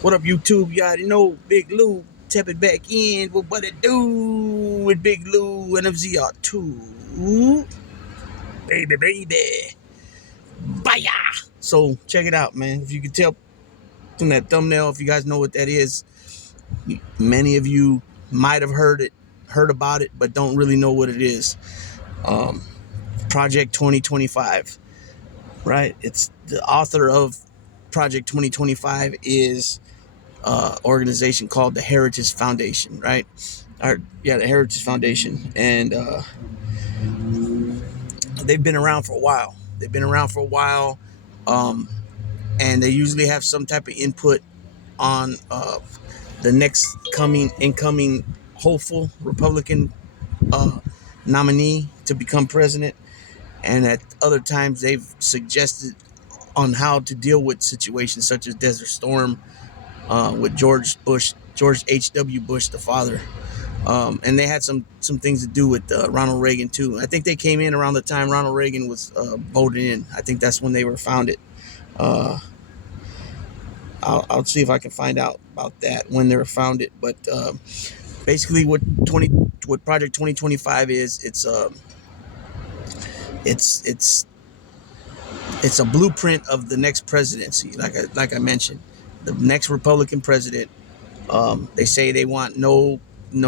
What up, YouTube? You already know Big Lou. Tap it back in. What it do with Big Lou and FZR2? Baby, baby. Baya. So check it out, man. If you can tell from that thumbnail, if you guys know what that is, many of you might have heard about it, but don't really know what it is. Um, Project 2025, right? It's the author of Project 2025 is organization called the Heritage Foundation, right? Or yeah, the Heritage Foundation, and they've been around for a while. They've been around for a while, um, and they usually have some type of input on the next incoming hopeful Republican uh, nominee to become president. And at other times, they've suggested on how to deal with situations such as Desert Storm with George H.W. Bush, the father. And they had some things to do with Ronald Reagan too. I think they came in around the time Ronald Reagan was voted in. I think that's when they were founded. Uh, I'll see if I can find out about that when they were founded. But basically, what Project 2025 is, it's it's a blueprint of the next presidency. Like I mentioned, the next Republican president. They say they want no they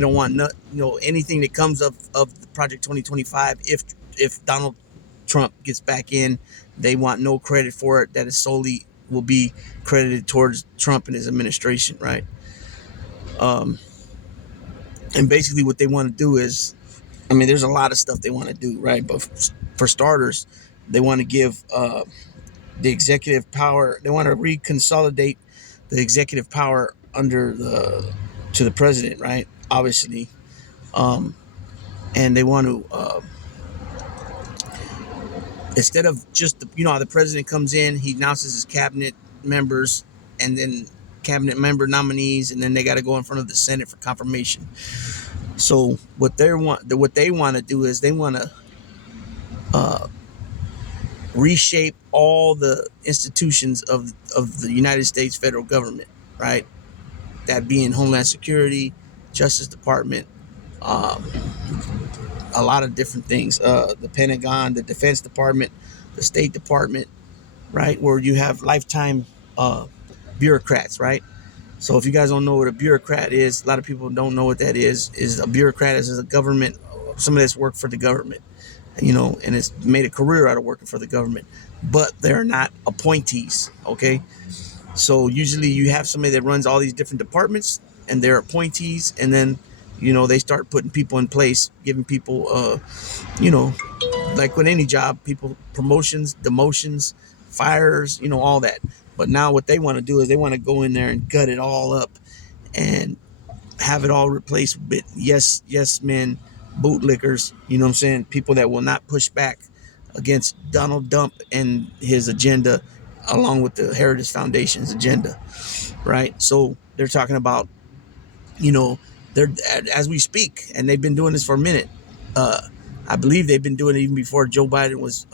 don't want anything that comes of the Project 2025. If Donald Trump gets back in, they want no credit for it. That is solely will be credited towards Trump and his administration, right? Um, and basically, what they want to do is, I mean, there's a lot of stuff they want to do, right? But for starters, they want to give the executive power. They want to reconsolidate the executive power under to the president, right? Obviously, um, and they want to instead of just how the president comes in, he announces his cabinet members and then cabinet member nominees, and then they got to go in front of the Senate for confirmation. So what they want to do is they want to uh, reshape all the institutions of the United States federal government, right? That being Homeland Security, Justice Department, um, a lot of different things. The Pentagon, the Defense Department, the State Department, right? Where you have lifetime bureaucrats, right? So if you guys don't know what a bureaucrat is, a lot of people don't know what that is. Is a bureaucrat is a government, somebody that's worked for the government, and it's made a career out of working for the government, but they're not appointees. Okay, so usually you have somebody that runs all these different departments, and they're appointees, and then they start putting people in place, giving people, you know, like with any job, people promotions, demotions, fires, all that. But now what they want to do is they want to go in there and gut it all up and have it all replaced with yes men, bootlickers, you know what I'm saying? People that will not push back against Donald Trump and his agenda along with the Heritage Foundation's agenda, right? So they're talking about, they're as we speak, and they've been doing this for a minute. Uh, I believe they've been doing it even before Joe Biden was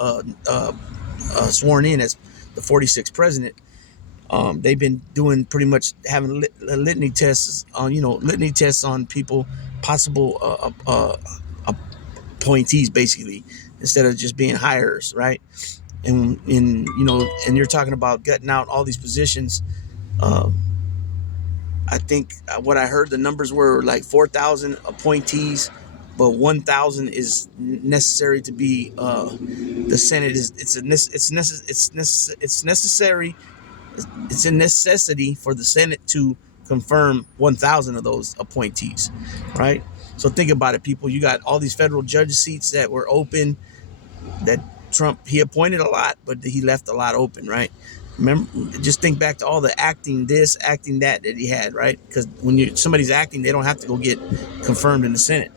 sworn in as the 46th president. They've been doing pretty much having litany tests on people, possible appointees, basically, instead of just being hires, right? And you're talking about gutting out all these positions. Um, I think what I heard the numbers were like 4,000 appointees, but 1,000 is necessary to be the Senate is it's necessary. It's a necessity for the Senate to confirm 1,000 of those appointees, right? So think about it, people. You got all these federal judge seats that were open that Trump, he appointed a lot, but he left a lot open, right? Remember, just think back to all the acting this, acting that he had, right? Because when somebody's acting, they don't have to go get confirmed in the Senate.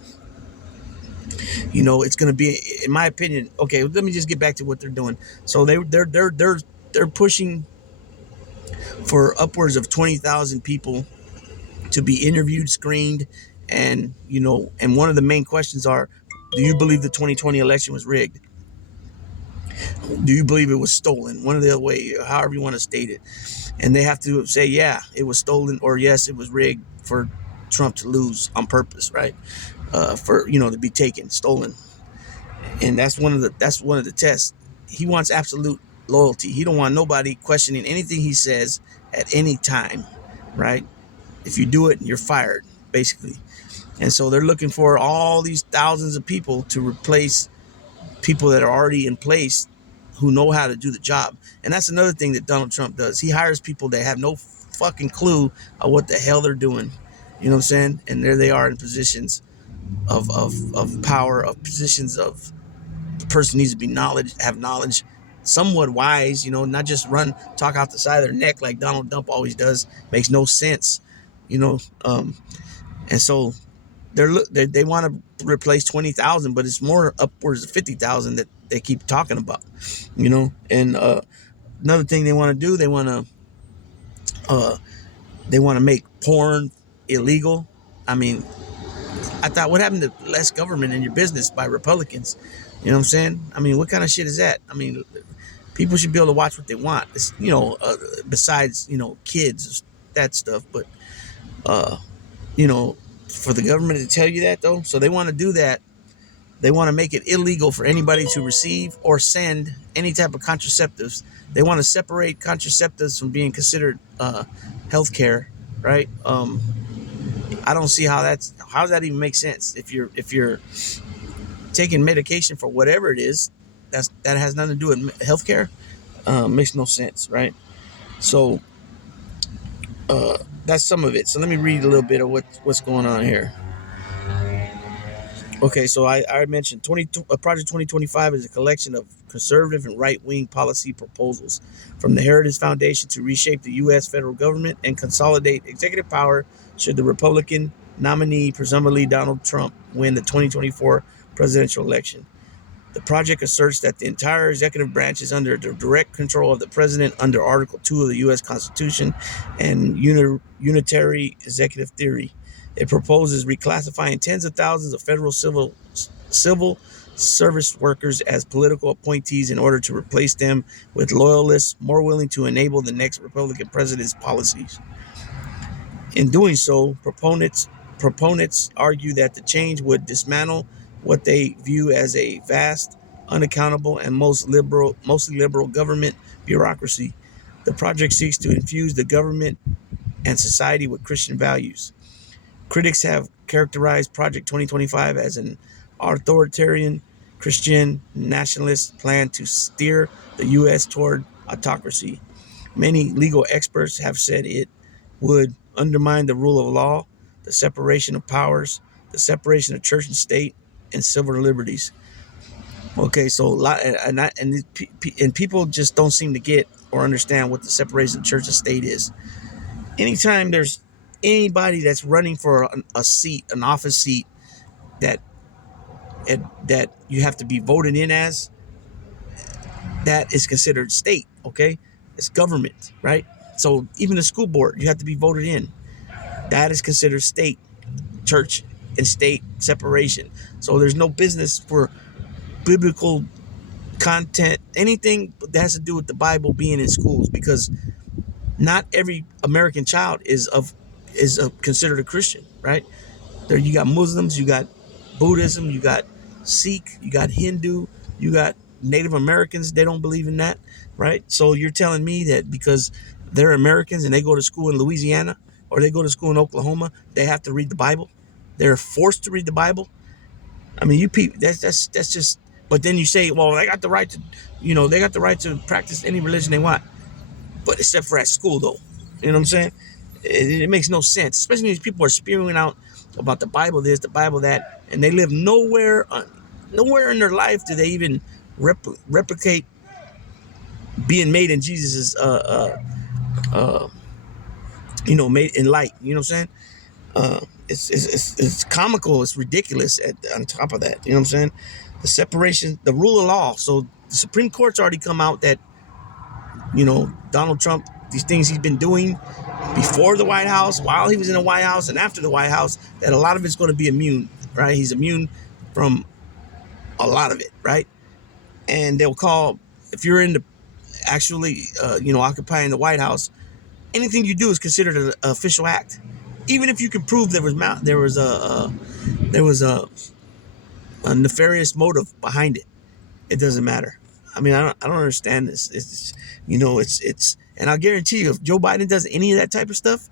It's going to be, in my opinion. Okay, let me just get back to what they're doing. So they're pushing for upwards of 20,000 people to be interviewed, screened, and one of the main questions are, do you believe the 2020 election was rigged? Do you believe it was stolen? One of the way, however you want to state it. And they have to say, yeah, it was stolen, or yes, it was rigged for Trump to lose on purpose, right? For to be taken, stolen. And that's one of the tests. He wants absolute loyalty. He don't want nobody questioning anything he says at any time, right? If you do it, you're fired, basically. And so they're looking for all these thousands of people to replace people that are already in place who know how to do the job. And that's another thing that Donald Trump does. He hires people that have no fucking clue of what the hell they're doing. You know what I'm saying? And there they are in positions of power, of positions of the person needs to be have knowledge, somewhat wise, not just talk out the side of their neck like Donald Trump always does. Makes no sense, you know. And so they want to replace 20,000, but it's more upwards of 50,000 that they keep talking about, And another thing they want to do, they want to make porn illegal. I mean, I thought, what happened to less government in your business by Republicans? You know what I'm saying? I mean, what kind of shit is that? I mean, people should be able to watch what they want. It's, besides, kids, that stuff. But, for the government to tell you that, though, so they want to do that. They want to make it illegal for anybody to receive or send any type of contraceptives. They want to separate contraceptives from being considered health care, right? I don't see how does that even make sense? If you're taking medication for whatever it is, that has nothing to do with healthcare. Makes no sense, right? So that's some of it. So let me read a little bit of what's going on here. Okay, so I mentioned Project 2025 is a collection of conservative and right-wing policy proposals from the Heritage Foundation to reshape the U.S. federal government and consolidate executive power should the Republican nominee, presumably Donald Trump, win the 2024 presidential election. The project asserts that the entire executive branch is under the direct control of the president under Article 2 of the U.S. Constitution and unitary executive theory. It proposes reclassifying tens of thousands of federal civil service workers as political appointees in order to replace them with loyalists more willing to enable the next Republican president's policies. In doing so, proponents argue that the change would dismantle what they view as a vast, unaccountable, and mostly liberal government bureaucracy. The project seeks to infuse the government and society with Christian values. Critics have characterized Project 2025 as an authoritarian, Christian, nationalist plan to steer the U.S. toward autocracy. Many legal experts have said it would undermine the rule of law, the separation of powers, the separation of church and state, and civil liberties. Okay, so and people just don't seem to get or understand what the separation of church and state is. Anytime there's anybody that's running for a seat, an office seat, that you have to be voted in as, that is considered state. Okay, it's government, right? So even the school board, you have to be voted in. That is considered state, church and state separation. So there's no business for biblical content, anything that has to do with the Bible being in schools, because not every American child is considered a Christian, right? There you got Muslims, you got Buddhism, you got Sikh, you got Hindu, you got Native Americans. They don't believe in that, right? So you're telling me that because they're Americans and they go to school in Louisiana or they go to school in Oklahoma, they have to read the Bible? They're forced to read the Bible? I mean, you people, that's just. But then you say, well, they got the right to, they got the right to practice any religion they want, but except for at school, though. You know what I'm saying? It makes no sense, especially when these people are spewing out about the Bible this, the Bible that, and they live nowhere in their life do they even replicate being made in Jesus's, made in light. You know what I'm saying? It's comical. It's ridiculous. On top of that, you know what I'm saying? The separation, the rule of law. So the Supreme Court's already come out that, Donald Trump, these things he's been doing before the White House, while he was in the White House, and after the White House, that a lot of it's going to be immune, right? He's immune from a lot of it, right? And they'll call if you're into actually, occupying the White House, anything you do is considered an official act, even if you can prove there was a nefarious motive behind it. It doesn't matter. I mean, I don't understand this. And I'll guarantee you, if Joe Biden does any of that type of stuff,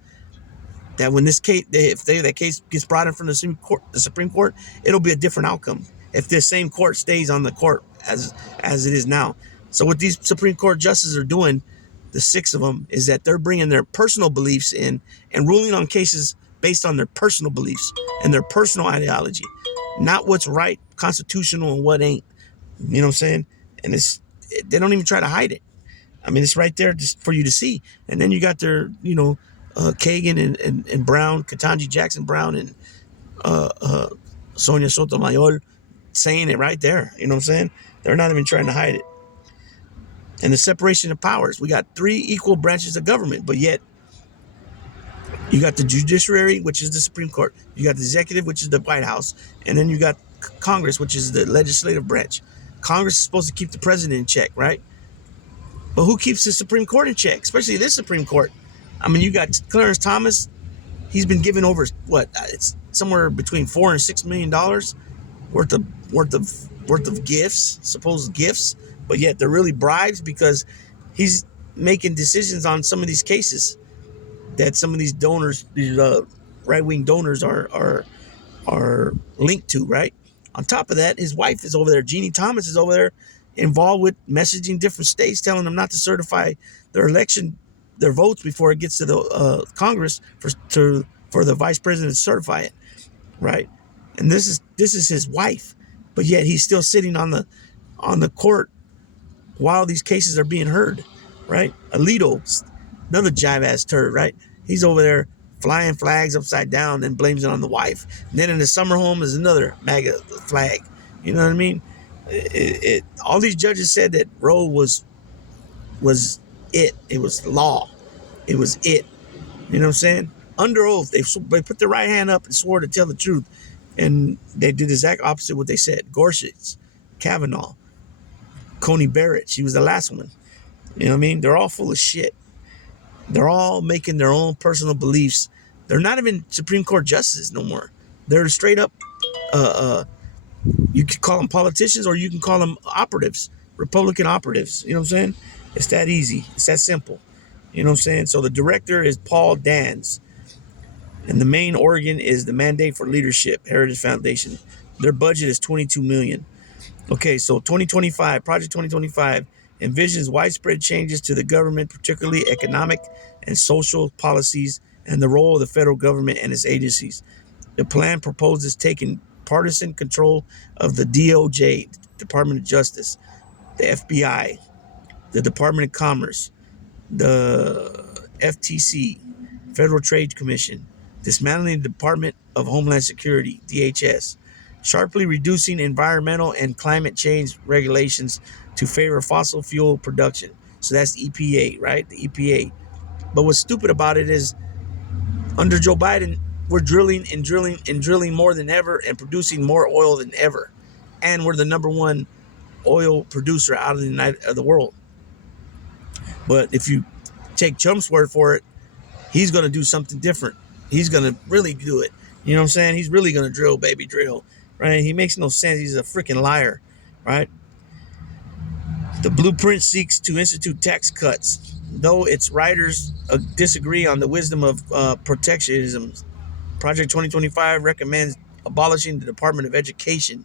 that when this case, if that case gets brought in from the Supreme Court, it'll be a different outcome. If this same court stays on the court as it is now. So what these Supreme Court justices are doing, the 6 of them, is that they're bringing their personal beliefs in and ruling on cases based on their personal beliefs and their personal ideology, not what's right, constitutional, and what ain't. You know what I'm saying? And they don't even try to hide it. I mean, it's right there just for you to see. And then you got their, Kagan and Brown, Ketanji Jackson Brown, and Sonia Sotomayor saying it right there. You know what I'm saying? They're not even trying to hide it. And the separation of powers. We got 3 equal branches of government, but yet you got the judiciary, which is the Supreme Court. You got the executive, which is the White House. And then you got Congress, which is the legislative branch. Congress is supposed to keep the president in check, right? But who keeps the Supreme Court in check, especially this Supreme Court? I mean, you got Clarence Thomas. He's been given over it's somewhere between $4 and $6 million worth of gifts, supposed gifts, but yet they're really bribes because he's making decisions on some of these cases that some of these donors, these right-wing donors, are linked to, right? On top of that, his wife is over there. Jeannie Thomas is over there involved with messaging different states, telling them not to certify their votes before it gets to the Congress for the vice president to certify it, right? And this is his wife, but yet he's still sitting on the court while these cases are being heard, right? Alito, another jive-ass turd, right? He's over there flying flags upside down and blames it on the wife. And then in the summer home is another MAGA flag. You know what I mean? All these judges said that Roe was it. It was law. It was it. You know what I'm saying? Under oath, they put their right hand up and swore to tell the truth. And they did the exact opposite of what they said. Gorsuch, Kavanaugh, Coney Barrett, she was the last one. You know what I mean? They're all full of shit. They're all making their own personal beliefs. They're not even Supreme Court justices no more. They're straight up, you could call them politicians or you can call them operatives, Republican operatives. You know what I'm saying? It's that easy. It's that simple. You know what I'm saying? So the director is Paul Dans. And the main organ is the Mandate for Leadership Heritage Foundation. Their budget is $22 million. Okay, so Project 2025 envisions widespread changes to the government, particularly economic and social policies, and the role of the federal government and its agencies. The plan proposes taking partisan control of the DOJ, Department of Justice, the FBI, the Department of Commerce, the FTC, Federal Trade Commission, dismantling the Department of Homeland Security, DHS, sharply reducing environmental and climate change regulations to favor fossil fuel production. So that's the EPA, right? The EPA. But what's stupid about it is under Joe Biden, we're drilling and drilling and drilling more than ever and producing more oil than ever. And we're the number 1 oil producer out of the world. But if you take Trump's word for it, he's going to do something different. He's going to really do it. You know what I'm saying? He's really going to drill, baby, drill. Right? He makes no sense. He's a freaking liar. Right? The blueprint seeks to institute tax cuts, though its writers disagree on the wisdom of protectionism. Project 2025 recommends abolishing the Department of Education,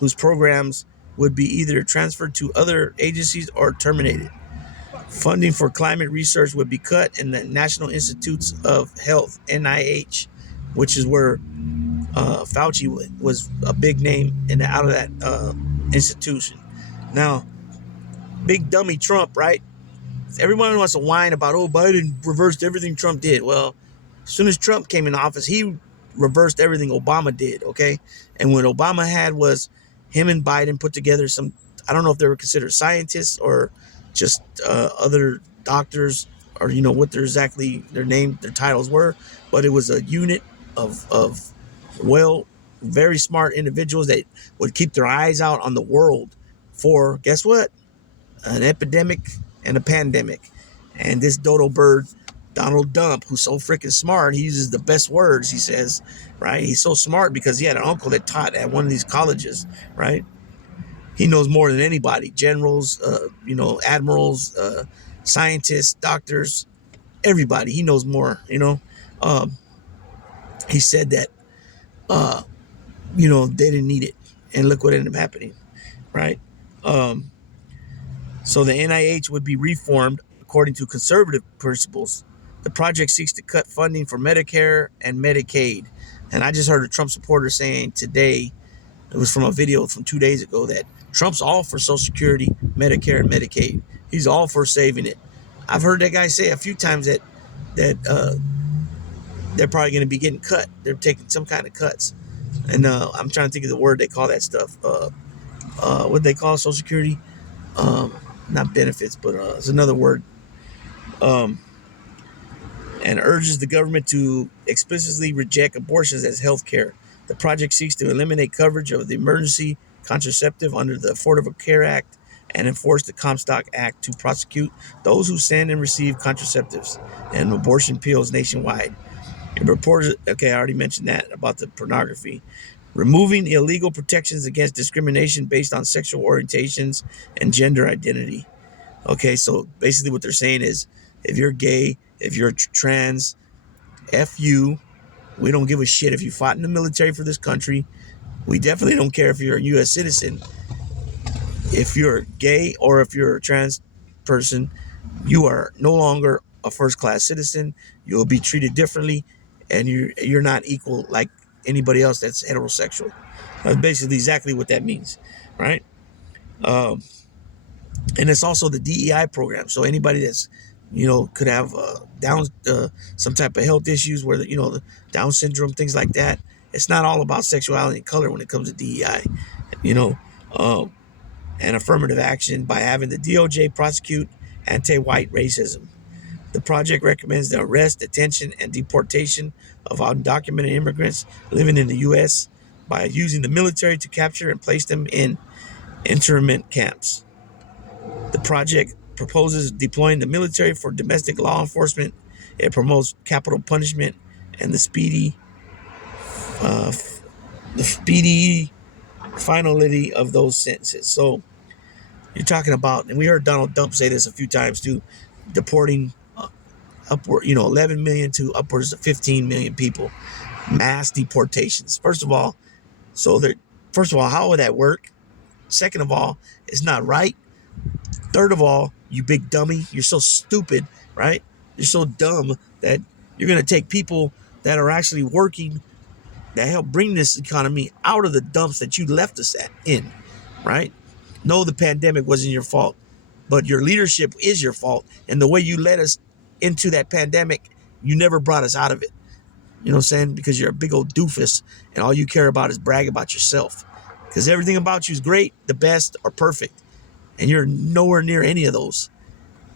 whose programs would be either transferred to other agencies or terminated. Funding for climate research would be cut, and the National Institutes of Health, NIH, which is where Fauci was a big name out of that institution. Now, big dummy Trump, right? Everyone wants to whine about, Biden reversed everything Trump did. Well, as soon as Trump came in office, he reversed everything Obama did, okay? And what Obama had was him and Biden put together some, I don't know if they were considered scientists or just other doctors or, what their titles were, but it was a unit of very smart individuals that would keep their eyes out on the world for, guess what? an epidemic and a pandemic. And this dodo bird, Donald Dump, who's so freaking smart, he uses the best words, he says, right? He's so smart because he had an uncle that taught at one of these colleges, right? He knows more than anybody. Generals, admirals, scientists, doctors, everybody. He knows more, Um, he said that, they didn't need it. And look what ended up happening, right? Um, so the NIH would be reformed according to conservative principles. The project seeks to cut funding for Medicare and Medicaid. And I just heard a Trump supporter saying today, it was from a video from 2 days ago, that Trump's all for Social Security, Medicare, and Medicaid. He's all for saving it. I've heard that guy say a few times that they're probably going to be getting cut. They're taking some kind of cuts. And I'm trying to think of the word they call that stuff. What they call Social Security? Not benefits, but it's another word. And urges the government to explicitly reject abortions as health care. The project seeks to eliminate coverage of the emergency contraceptive under the Affordable Care Act and enforce the Comstock Act to prosecute those who send and receive contraceptives and abortion pills nationwide. It reported, okay, I already mentioned that about the pornography. Removing illegal protections against discrimination based on sexual orientations and gender identity. Okay, so basically what they're saying is, if you're gay, if you're trans, F you. We don't give a shit if you fought in the military for this country. We definitely don't care if you're a U.S. citizen. If you're gay or if you're a trans person, you are no longer a first-class citizen. You'll be treated differently, and you're not equal like anybody else that's heterosexual. That's basically exactly what that means, right? And it's also the DEI program. So anybody that's, could have some type of health issues, where the Down syndrome, things like that. It's not all about sexuality and color when it comes to DEI, and affirmative action by having the DOJ prosecute anti-white racism. The project recommends the arrest, detention, and deportation of undocumented immigrants living in the U.S. by using the military to capture and place them in internment camps. The project proposes deploying the military for domestic law enforcement. It promotes capital punishment and the speedy finality of those sentences. So you're talking about, and we heard Donald Trump say this a few times too, deporting upward, 11 million to upwards of 15 million people, mass deportations. First of all, how would that work? Second of all, it's not right. Third of all, you big dummy, you're so stupid, right? You're so dumb that you're going to take people that are actually working, that help bring this economy out of the dumps that you left us in, right? No, the pandemic wasn't your fault, but your leadership is your fault. And the way you led us into that pandemic, you never brought us out of it. You know what I'm saying? Because you're a big old doofus, and all you care about is brag about yourself. Because everything about you is great, the best, or perfect. And you're nowhere near any of those.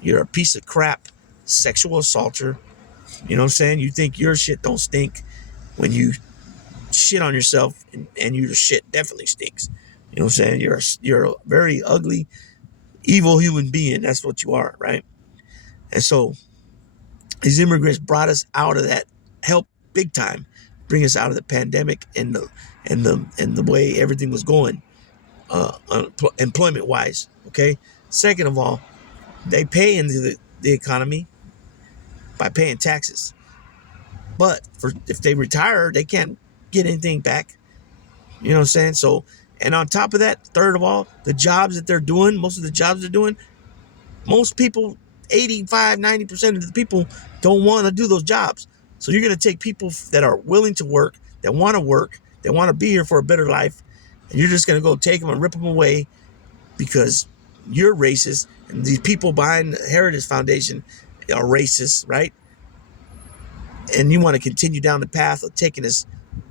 You're a piece of crap, sexual assaulter. You know what I'm saying? You think your shit don't stink when you shit on yourself, and your shit definitely stinks. You know what I'm saying? You're a very ugly, evil human being. That's what you are, right? And so these immigrants brought us out of that, help big time bring us out of the pandemic and the way everything was going, employment wise. Okay. Second of all, they pay into the economy by paying taxes. But if they retire, they can't get anything back. You know what I'm saying? So, and on top of that, third of all, the jobs that they're doing, most people, 85, 90% of the people don't want to do those jobs. So you're going to take people that are willing to work, that want to be here for a better life, and you're just going to go take them and rip them away because you're racist, and these people behind the Heritage Foundation are racist, right? And you want to continue down the path of taking us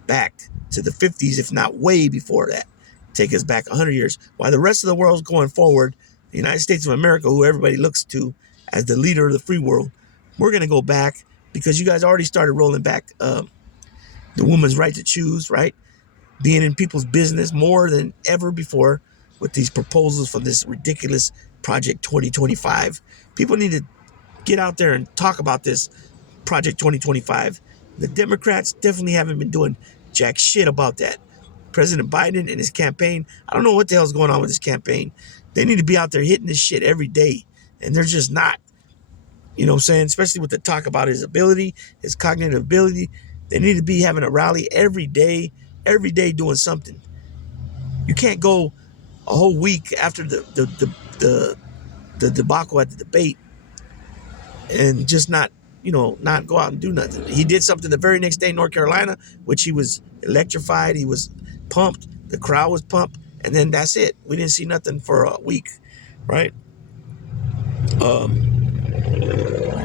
back to the 50s, if not way before that. Take us back 100 years. While the rest of the world's going forward, the United States of America, who everybody looks to as the leader of the free world, we're going to go back because you guys already started rolling back the woman's right to choose, right? Being in people's business more than ever before with these proposals for this ridiculous Project 2025. People need to get out there and talk about this Project 2025. The Democrats definitely haven't been doing jack shit about that. President Biden and his campaign, I don't know what the hell's going on with his campaign. They need to be out there hitting this shit every day, and they're just not. You know what I'm saying? Especially with the talk about his ability, his cognitive ability. They need to be having a rally every day doing something. You can't go a whole week after the debacle at the debate and just not go out and do nothing. He did something the very next day in North Carolina, which he was electrified. He was pumped. The crowd was pumped. And then that's it. We didn't see nothing for a week, right?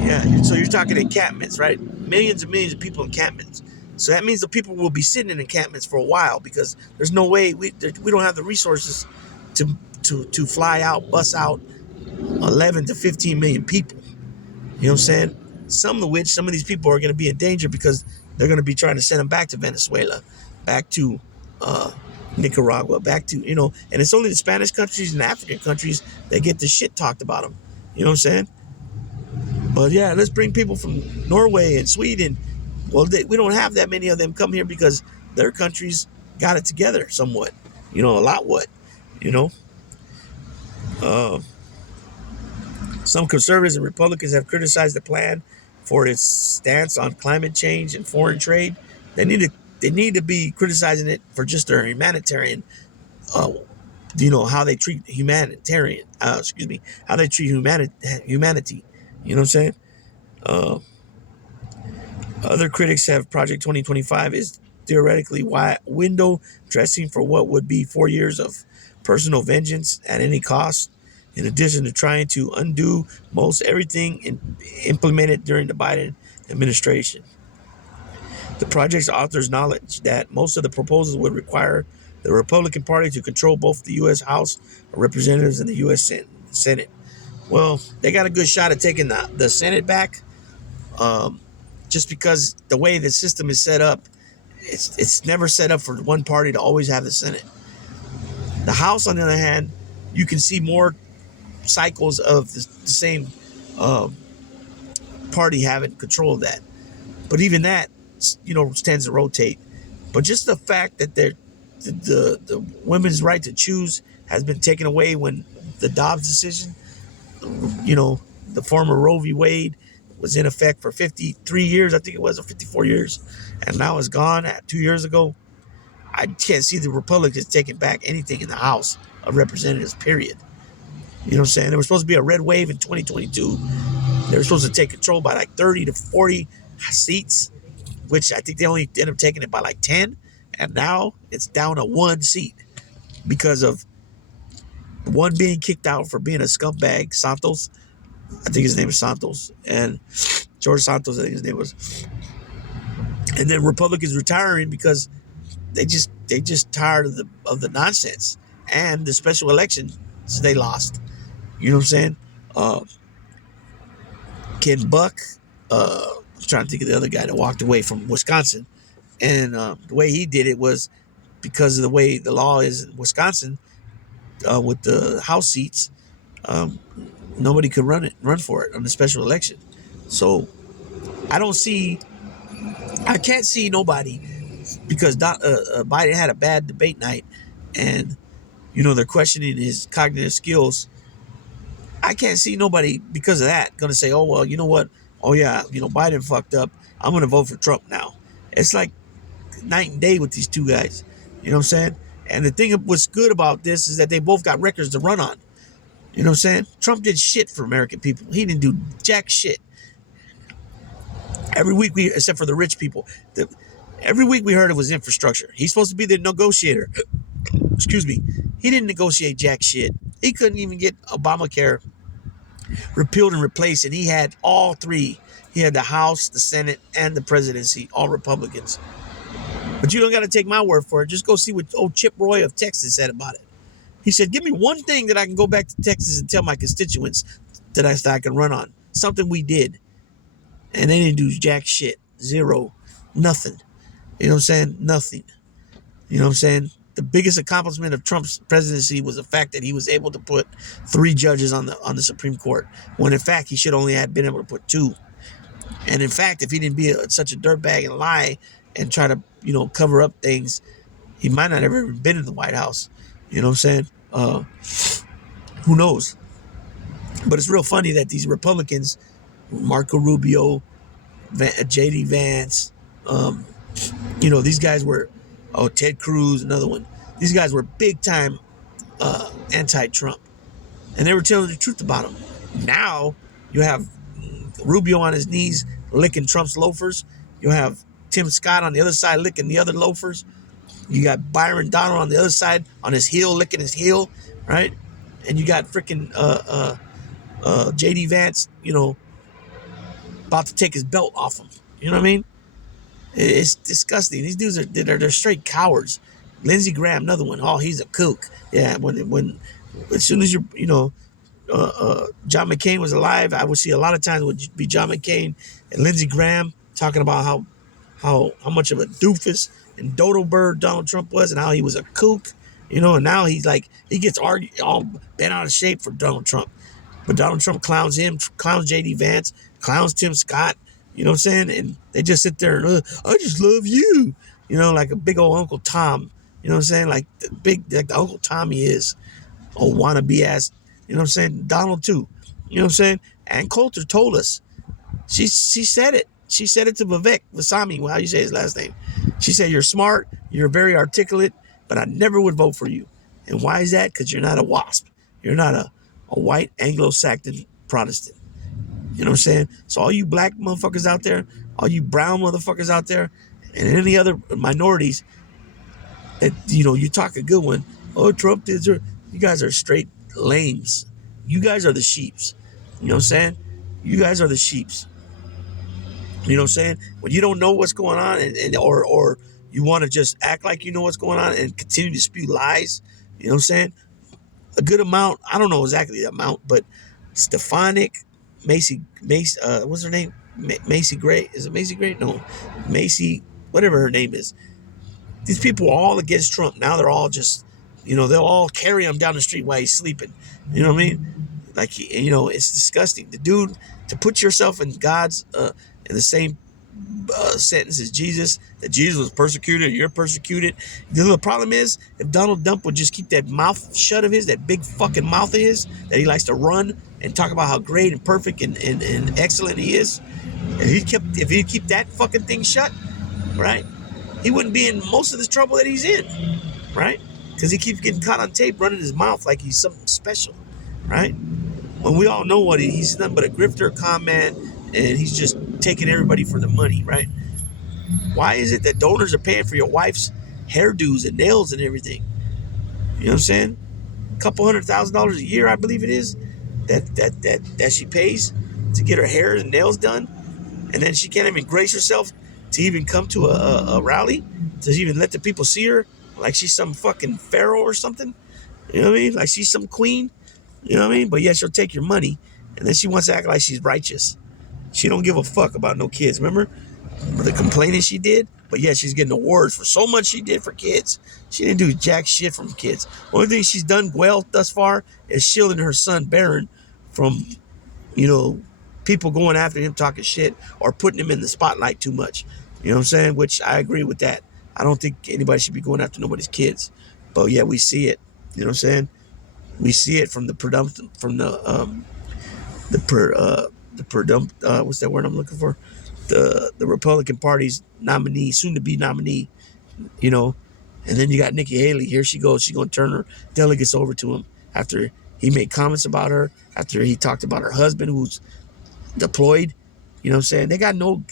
Yeah, so you're talking encampments, right? Millions and millions of people encampments. So that means the people will be sitting in encampments for a while because there's no way we don't have the resources to fly out, bus out 11 to 15 million people. You know what I'm saying? Some of these people are going to be in danger because they're going to be trying to send them back to Venezuela, back to Nicaragua, back to, and it's only the Spanish countries and African countries that get the shit talked about them. You know what I'm saying? But yeah, let's bring people from Norway and Sweden. Well, we don't have that many of them come here because their countries got it together somewhat. A lot what, Some conservatives and Republicans have criticized the plan for its stance on climate change and foreign trade. They need to be criticizing it for just their humanitarian, how they treat how they treat humanity. You know what I'm saying? Other critics have Project 2025 is theoretically window dressing for what would be 4 years of personal vengeance at any cost, in addition to trying to undo most everything implemented during the Biden administration. The project's authors acknowledge that most of the proposals would require the Republican Party to control both the U.S. House of Representatives and the U.S. Senate. Well, they got a good shot at taking the Senate back, just because the way the system is set up, it's never set up for one party to always have the Senate. The House, on the other hand, you can see more cycles of the same party having control of that. But even that, tends to rotate. But just the fact that the women's right to choose has been taken away when the Dobbs decision, the former Roe v. Wade, was in effect for 53 years, I think it was, or 54 years, and now it's gone 2 years ago. I can't see the Republicans taking back anything in the House of Representatives, period. You know what I'm saying? There was supposed to be a red wave in 2022. They were supposed to take control by like 30 to 40 seats, which I think they only ended up taking it by like 10. And now it's down to 1 seat because of one being kicked out for being a scumbag, Santos. I think his name is Santos. And George Santos, I think his name was. And then Republicans retiring because they just tired of the nonsense and the special elections they lost. You know what I'm saying? Ken Buck, I was trying to think of the other guy that walked away from Wisconsin, and the way he did it was because of the way the law is in Wisconsin with the House seats. Nobody could run for it on the special election. So I can't see nobody, because Biden had a bad debate night, and they're questioning his cognitive skills. I can't see nobody because of that going to say, oh well, you know what? Oh yeah, Biden fucked up. I'm going to vote for Trump now. It's like night and day with these two guys. You know what I'm saying? And the thing what's good about this is that they both got records to run on. You know what I'm saying? Trump did shit for American people. He didn't do jack shit. Every week except for the rich people, every week we heard it was infrastructure. He's supposed to be the negotiator. Excuse me. He didn't negotiate jack shit. He couldn't even get Obamacare repealed and replaced, and he had all three. He had the House, the Senate, and the presidency, all Republicans. But you don't got to take my word for it. Just go see what old Chip Roy of Texas said about it. He said, give me one thing that I can go back to Texas and tell my constituents that I can run on. Something we did. And they didn't do jack shit. Zero. Nothing. You know what I'm saying? Nothing. You know what I'm saying? the biggest accomplishment of Trump's presidency was the fact that he was able to put 3 judges on the Supreme Court, when in fact he should only have been able to put 2. And in fact, if he didn't be such a dirtbag and lie and try to, cover up things, he might not have ever been in the White House. You know what I'm saying? Who knows? But it's real funny that these Republicans, Marco Rubio, J.D. Vance, these guys were, Ted Cruz, another one. These guys were big time anti-Trump, and they were telling the truth about him. Now you have Rubio on his knees licking Trump's loafers. You have Tim Scott on the other side licking the other loafers. You got Byron Donald on the other side on his heel licking his heel, right? And you got freaking J.D. Vance, about to take his belt off him. You know what I mean? It's disgusting. These dudes they're straight cowards. Lindsey Graham, another one. Oh, he's a kook. Yeah, when as soon as John McCain was alive, I would see a lot of times it would be John McCain and Lindsey Graham talking about how much of a doofus and dodo bird Donald Trump was, and how he was a kook, and now he's like, he gets all bent out of shape for Donald Trump. But Donald Trump clowns him, clowns J.D. Vance, clowns Tim Scott, you know what I'm saying? And they just sit there and, I just love you, like a big old Uncle Tom, you know what I'm saying? Like the Uncle Tom he is, old wannabe ass, you know what I'm saying? Donald too, you know what I'm saying? Ann Coulter told us, she said it. She said it to Vivek Vasami, how you say his last name. She said, you're smart, you're very articulate, but I never would vote for you. And why is that? Because you're not a WASP. You're not a white Anglo-Saxon Protestant. You know what I'm saying? So all you black motherfuckers out there, all you brown motherfuckers out there, and any other minorities, that, you talk a good one. Oh, Trump did. You guys are straight lames. You guys are the sheeps. You know what I'm saying? You guys are the sheeps. You know what I'm saying? When you don't know what's going on, or you want to just act like you know what's going on and continue to spew lies, you know what I'm saying? A good amount, I don't know exactly the amount, but Stefanik, Macy, what's her name? Macy Gray. Is it Macy Gray? No, Macy, whatever her name is. These people are all against Trump. Now they're all just, they'll all carry him down the street while he's sleeping. You know what I mean? Like, it's disgusting. The dude, to put yourself in God's, in the same sentence as Jesus, that Jesus was persecuted, you're persecuted. The problem is, if Donald Trump would just keep that mouth shut of his, that big fucking mouth of his, that he likes to run and talk about how great and perfect and excellent he is, if he'd keep that fucking thing shut, right, he wouldn't be in most of this trouble that he's in, right? Because he keeps getting caught on tape running his mouth like he's something special, right? When we all know what he's nothing but a grifter, con man, and he's just taking everybody for the money, right? Why is it that donors are paying for your wife's hairdos and nails and everything? You know what I'm saying? A couple $100,000 a year, I believe it is, that she pays to get her hair and nails done, and then she can't even grace herself to even come to a rally, to even let the people see her like she's some fucking pharaoh or something. You know what I mean? Like she's some queen. You know what I mean? But yeah, she'll take your money, and then she wants to act like she's righteous. She don't give a fuck about no kids. Remember the complaining she did? But yeah, she's getting awards for so much she did for kids. She didn't do jack shit from kids. Only thing she's done well thus far is shielding her son Barron from, people going after him talking shit or putting him in the spotlight too much. You know what I'm saying? Which I agree with that. I don't think anybody should be going after nobody's kids. But yeah, we see it. You know what I'm saying? We see it from what's that word I'm looking for? The Republican Party's nominee, soon to be nominee, and then you got Nikki Haley. Here she goes. She's gonna turn her delegates over to him after he made comments about her, after he talked about her husband who's deployed. You know what I'm saying? They got no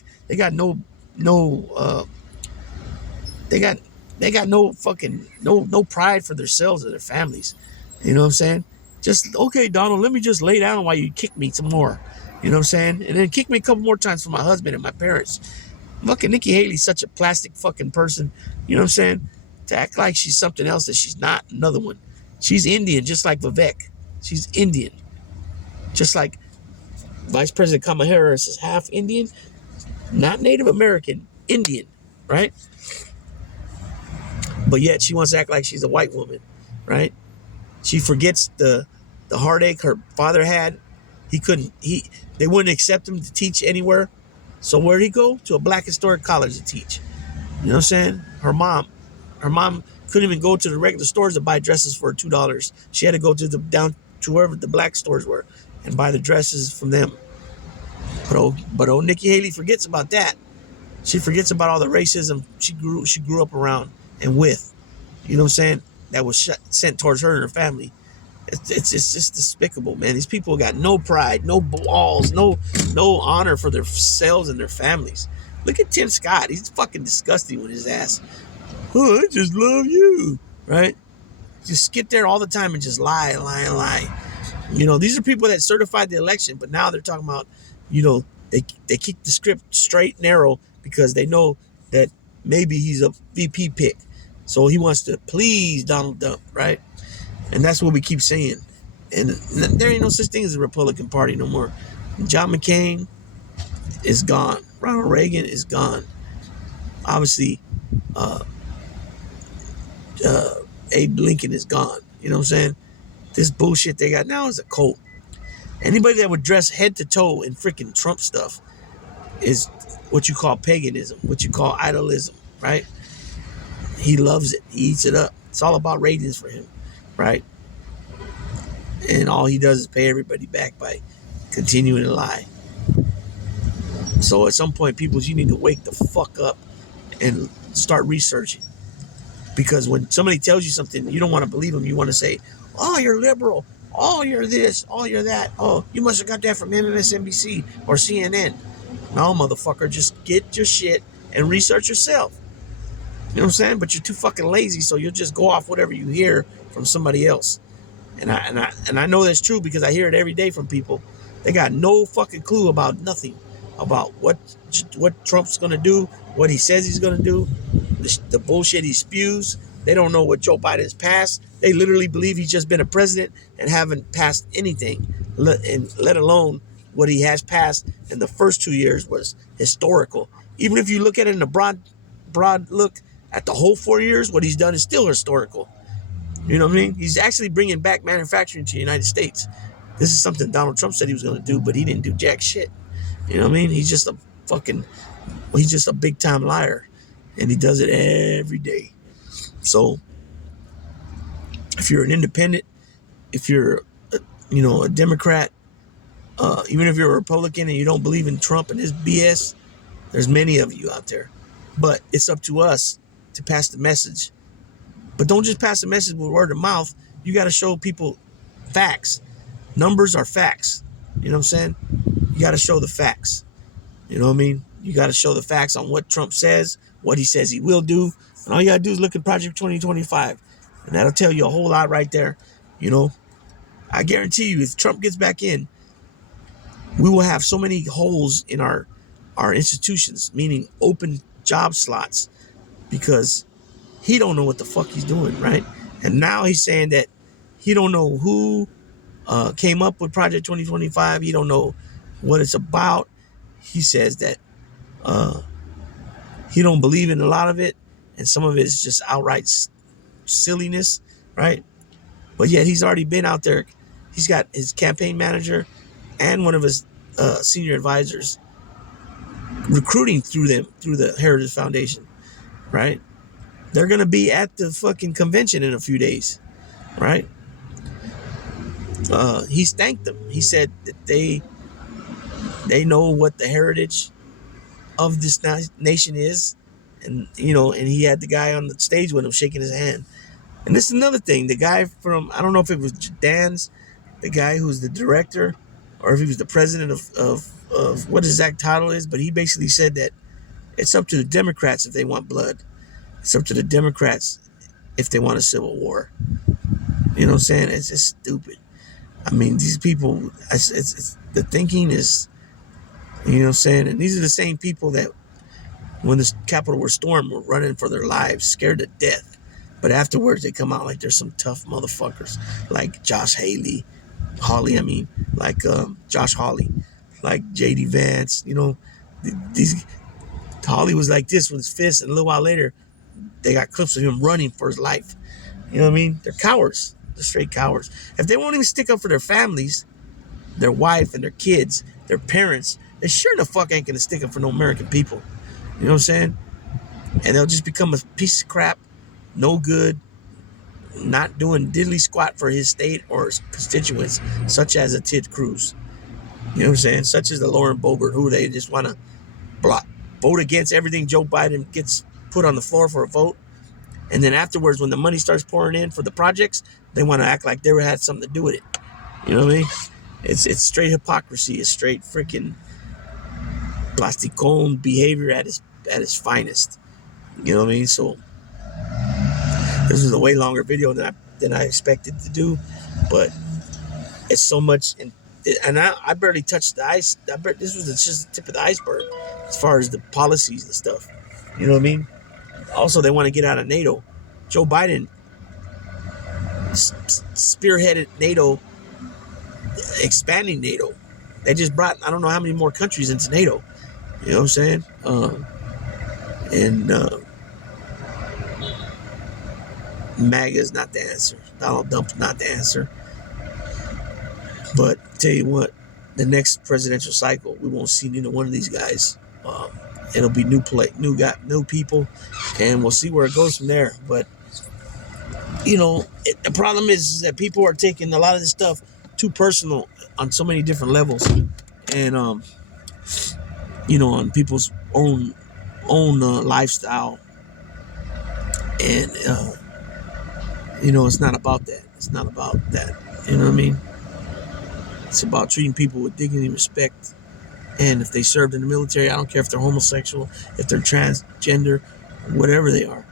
pride for themselves or their families. You know what I'm saying? Just, okay, Donald, let me just lay down while you kick me some more. You know what I'm saying? And then kick me a couple more times for my husband and my parents. Fucking Nikki Haley's such a plastic fucking person. You know what I'm saying? To act like she's something else that she's not. Another one. She's Indian, just like Vivek. She's Indian. Just like Vice President Kamala Harris is half Indian. Not Native American. Indian. Right? but yet she wants to act like she's a white woman, right? She forgets the heartache her father had. They wouldn't accept him to teach anywhere. So where'd he go? To a black historic college to teach. You know what I'm saying? Her mom couldn't even go to the regular stores to buy dresses for $2. She had to go to wherever the black stores were and buy the dresses from them. But old Nikki Haley forgets about that. She forgets about all the racism she grew up around and with. You know what I'm saying? That was sent towards her and her family. It's just despicable, man. These people got no pride, no balls, no honor for themselves and their families. Look at Tim Scott. He's fucking disgusting with his ass. Oh, I just love you, right? Just get there all the time and just lie. You know, these are people that certified the election, but now they're talking about, you know, they keep the script straight and narrow because they know that maybe he's a VP pick. So he wants to please Donald Trump, right? And that's what we keep saying. And there ain't no such thing as a Republican Party no more. John McCain is gone. Ronald Reagan is gone. Obviously, Abe Lincoln is gone. You know what I'm saying? This bullshit they got now is a cult. Anybody that would dress head to toe in freaking Trump stuff is what you call paganism, what you call idolism, right? He loves it. He eats it up. It's all about ratings for him, right? And all he does is pay everybody back by continuing to lie. So at some point, people, you need to wake the fuck up and start researching. Because when somebody tells you something, you don't want to believe them. You want to say, oh, you're liberal. Oh, you're this. Oh, you're that. Oh, you must have got that from MSNBC or CNN. No, motherfucker, just get your shit and research yourself. You know what I'm saying? But you're too fucking lazy, so you'll just go off whatever you hear from somebody else. And I know that's true because I hear it every day from people. They got no fucking clue about nothing, about what Trump's gonna do, what he says he's gonna do, the bullshit he spews. They don't know what Joe Biden's passed. They literally believe he's just been a president and haven't passed anything, let alone what he has passed in the first 2 years was historical. Even if you look at it in a broad look at the whole 4 years, what he's done is still historical. You know what I mean? He's actually bringing back manufacturing to the United States. This is something Donald Trump said he was going to do, but he didn't do jack shit. You know what I mean? He's just a big time liar, and he does it every day. So if you're an independent, if you're a Democrat, even if you're a Republican and you don't believe in Trump and his BS, there's many of you out there. But it's up to us to pass the message. But don't just pass the message with word of mouth. You got to show people facts. Numbers are facts. You know what I'm saying? You got to show the facts. You know what I mean? You got to show the facts on what Trump says, what he says he will do. And all you got to do is look at Project 2025. And that'll tell you a whole lot right there. You know, I guarantee you, if Trump gets back in, we will have so many holes in our institutions, meaning open job slots, because he don't know what the fuck he's doing, right? And now he's saying that he don't know who came up with Project 2025. He don't know what it's about. He says that he don't believe in a lot of it, and some of it is just outright silliness, right? But yet he's already been out there. He's got his campaign manager and one of his senior advisors recruiting through the Heritage Foundation, right? They're going to be at the fucking convention in a few days, right? He's thanked them. He said that they know what the heritage of this nation is. And, and he had the guy on the stage with him shaking his hand. And this is another thing. The guy from, I don't know if it was Dan's, the guy who's the director, or if he was the president of what his exact title is, but he basically said that it's up to the Democrats if they want blood. It's up to the Democrats if they want a civil war. You know what I'm saying? It's just stupid. I mean, these people, it's the thinking is, you know what I'm saying? And these are the same people that when the Capitol was stormed were running for their lives, scared to death. But afterwards, they come out like they're some tough motherfuckers, like Josh Hawley, like Josh Hawley, like J.D. Vance. These Hawley was like this with his fist, and a little while later, they got clips of him running for his life. You know what I mean? They're cowards. They're straight cowards. If they won't even stick up for their families, their wife and their kids, their parents, they sure the fuck ain't gonna stick up for no American people. You know what I'm saying? And they'll just become a piece of crap, no good, not doing diddly squat for his state or his constituents, such as a Ted Cruz. You know what I'm saying? Such as the Lauren Boebert, who they just want to vote against everything Joe Biden gets put on the floor for a vote. And then afterwards, when the money starts pouring in for the projects, they want to act like they had something to do with it. You know what I mean? It's straight hypocrisy. It's straight freaking plasticone behavior at its finest. You know what I mean? So this was a way longer video than I expected to do, but it's so much. And I barely touched the ice. This was just the tip of the iceberg as far as the policies and stuff. You know what I mean? Also, they want to get out of NATO. Joe Biden spearheaded NATO, expanding NATO. They just brought, I don't know how many more countries into NATO. You know what I'm saying? MAGA is not the answer. Donald Trump's not the answer. But tell you what, the next presidential cycle, we won't see neither one of these guys. It'll be new people, and we'll see where it goes from there. But you know, the problem is that people are taking a lot of this stuff too personal on so many different levels, and you know, on people's own lifestyle, and you know, it's not about that. It's not about that. You know what I mean? It's about treating people with dignity and respect. And if they served in the military, I don't care if they're homosexual, if they're transgender, whatever they are.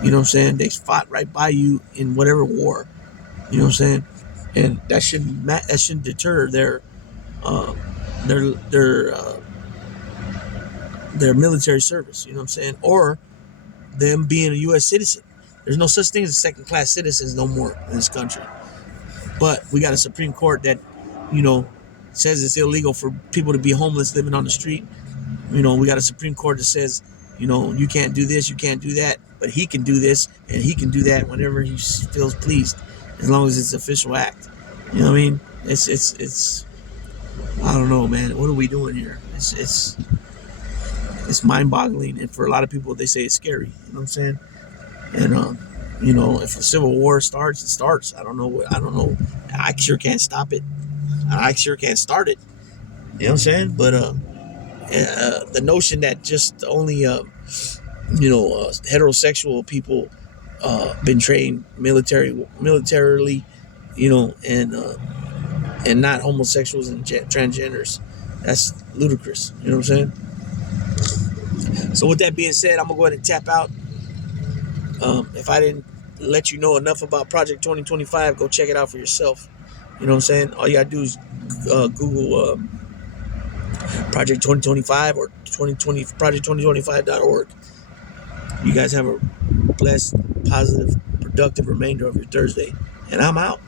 You know what I'm saying? They fought right by you in whatever war. You know what I'm saying? And that shouldn't deter their military service. You know what I'm saying? Or them being a U.S. citizen. There's no such thing as second-class citizens no more in this country. But we got a Supreme Court that, you know, says it's illegal for people to be homeless living on the street. You know, we got a Supreme Court that says, you know, you can't do this, you can't do that, but he can do this and he can do that whenever he feels pleased, as long as it's an official act. You know what I mean? It's I don't know, man. What are we doing here? It's mind-boggling, and for a lot of people, they say it's scary. You know what I'm saying? And you know, if a civil war starts, it starts. I don't know. I sure can't stop it. I sure can't start it. You know what I'm saying? But the notion that just only heterosexual people been trained militarily, you know, and not homosexuals and transgenders, that's ludicrous. You know what I'm saying? So with that being said, I'm gonna go ahead and tap out. If I didn't let you know enough about Project 2025, go check it out for yourself. You know what I'm saying? All you gotta do is Google Project 2025 or 2020 project2025.org. You guys have a blessed, positive, productive remainder of your Thursday, and I'm out.